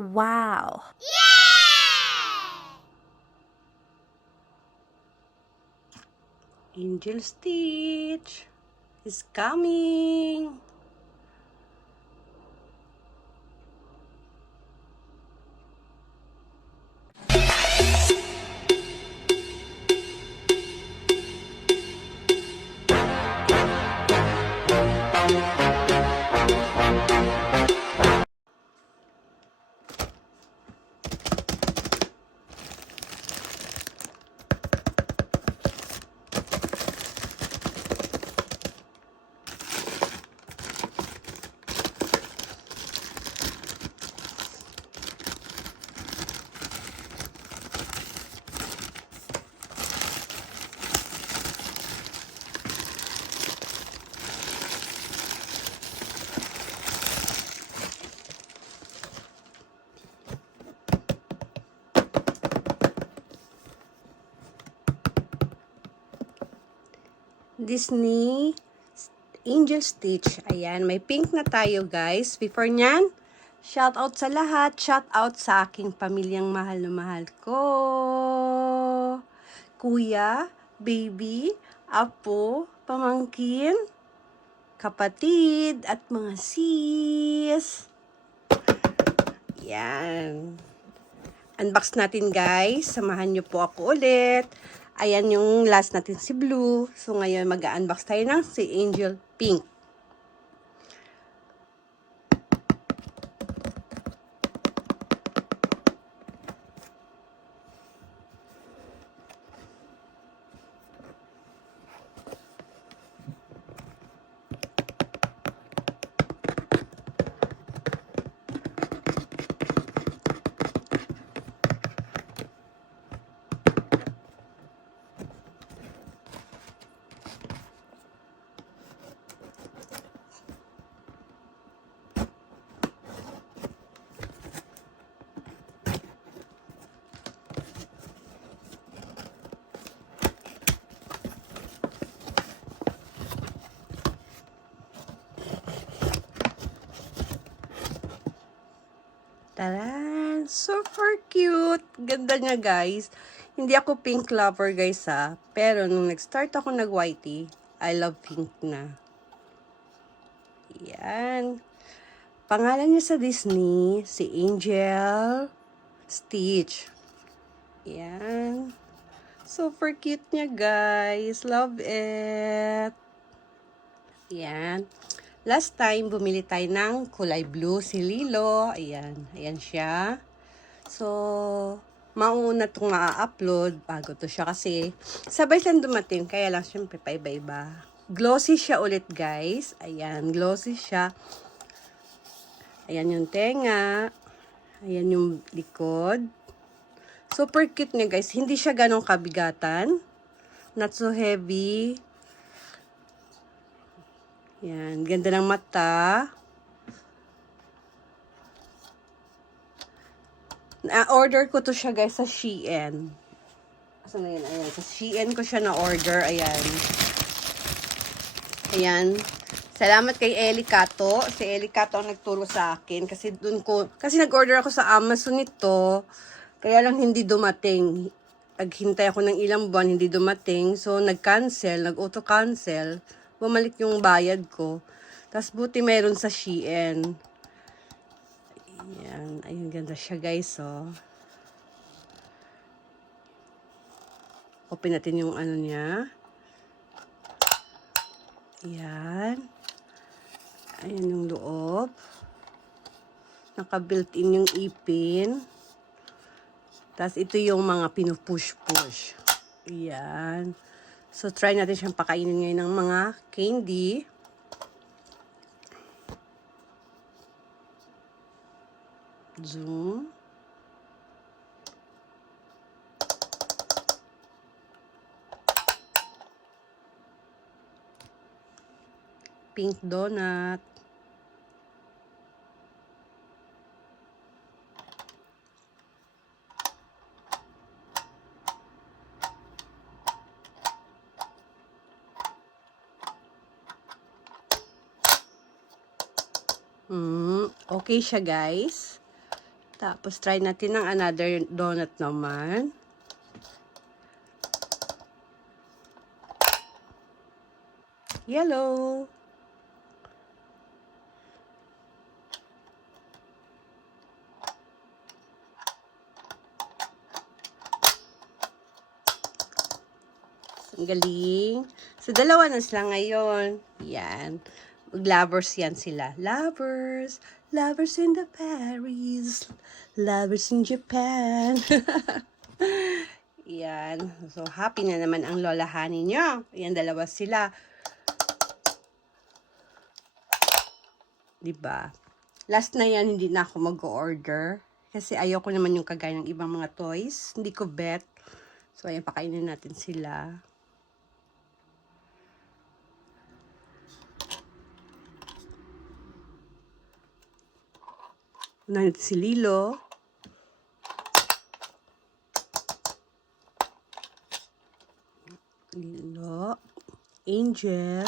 Wow! Angel Stitch is coming! Disney Angel Stitch. Ayan, may pink na tayo guys. Before nyan, shout out sa lahat. Shout out sa aking pamilyang mahal na mahal ko. Kuya, baby, apo, pamangkin, kapatid, at mga sis. Yan. Unbox natin guys. Samahan nyo po ako ulit. Ayan yung last natin si Blue. So ngayon mag-unbox tayo ng si Angel Pink. Taran! Super cute! Ganda niya guys. Hindi ako pink lover guys ha. Pero nung nag-start ako nag-whitey, I love pink na. Yan. Pangalan niya sa Disney, si Angel Stitch. Yan. Super cute niya guys. Love it. Yan. Last time, bumili tayo ng kulay blue, si Lilo. Ayan. Ayan siya. So, mauna itong ma-upload bago to siya kasi sabay lang dumating. Kaya lang, syempre, paiba-iba. Glossy siya ulit, guys. Ayan, glossy siya. Ayan yung tenga. Ayan yung likod. Super cute niya, guys. Hindi siya ganong kabigatan. Not so heavy. Yan, ganda ng mata. Na-order ko to siya guys sa Shein. Asan na yun? Ayan, sa Shein ko siya na-order. Ayan. Ayan. Salamat kay Eli Cato. Si Eli Cato ang nagturo sa akin. Kasi nag-order ako sa Amazon nito. Kaya lang hindi dumating. Naghintay ako ng ilang buwan, hindi dumating. So, nag-cancel, nag-auto-cancel. Bumalik yung bayad ko. Tapos, buti mayroon sa Shein. Ayan. Ayun, ganda siya, guys, oh. Open natin yung ano niya. Ayan. Ayan yung loob. Naka-built-in yung ipin. Tapos, ito yung mga pinupush-push. Ayan. So, try natin siyang pakainin ngayon ng mga candy. Zoom. Pink donut. Okay siya guys. Tapos, try natin ng another donut naman. Yellow. Ang galing. So, dalawa na sila ngayon. Yan. Mag-lovers yan sila. Lovers. Lovers in the Paris. Lovers in Japan. Yan. So, happy na naman ang lola honey nyo. Yan, dalawa sila. Diba? Last na yan, hindi na ako mag-order. Kasi ayoko naman yung kagaya ng ibang mga toys. Hindi ko bet. So, ayan, pakainin natin sila. Unahin natin si Lilo. Lilo. Angel.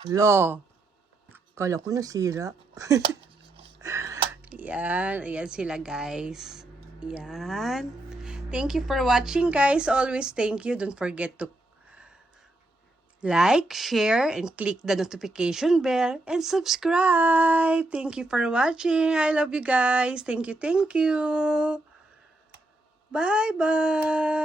Hala. Kala ko nasira. Yan. Ayan sila, guys. Yan. Thank you for watching, guys. Always thank you. Don't forget to like, share, and click the notification bell and subscribe. Thank you for watching. I love you guys. Thank you. Thank you. Bye-bye.